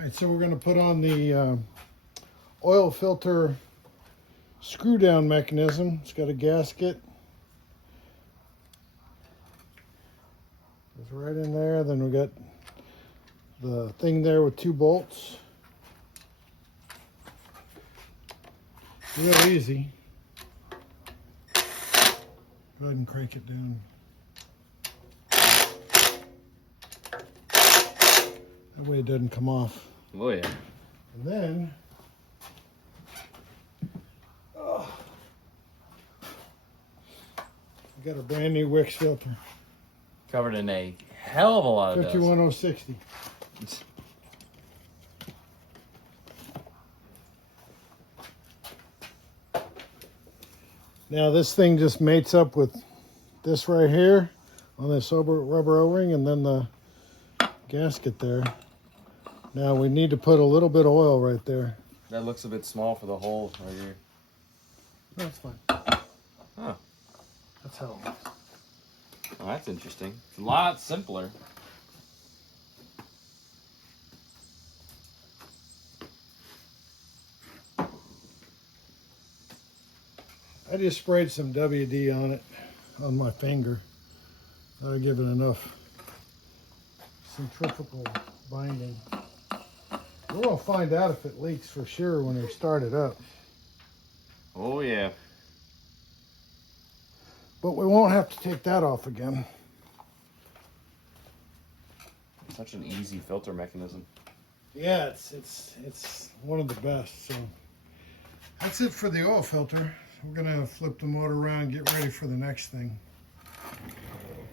All right, so we're going to put on the oil filter screw down mechanism. It's got a gasket. It's right in there. Then we got the thing there with 2 bolts. Real easy. Go ahead and crank it down. That way it doesn't come off. Oh yeah. And then we got a brand new Wix filter. Covered in a hell of a lot of dust. 51060. Now this thing just mates up with this right here on this rubber O-ring and then the gasket there. Now we need to put a little bit of oil right there. That looks a bit small for the hole right here. No, that's fine. Huh. That's how it looks. Well, that's interesting. It's a lot simpler. I just sprayed some WD on it, on my finger. That'll give it enough centrifugal binding. We're gonna find out if it leaks for sure when we start it up. Oh yeah. But we won't have to take that off again. Such an easy filter mechanism. Yeah, it's one of the best. So that's it for the oil filter. We're gonna flip the motor around and get ready for the next thing.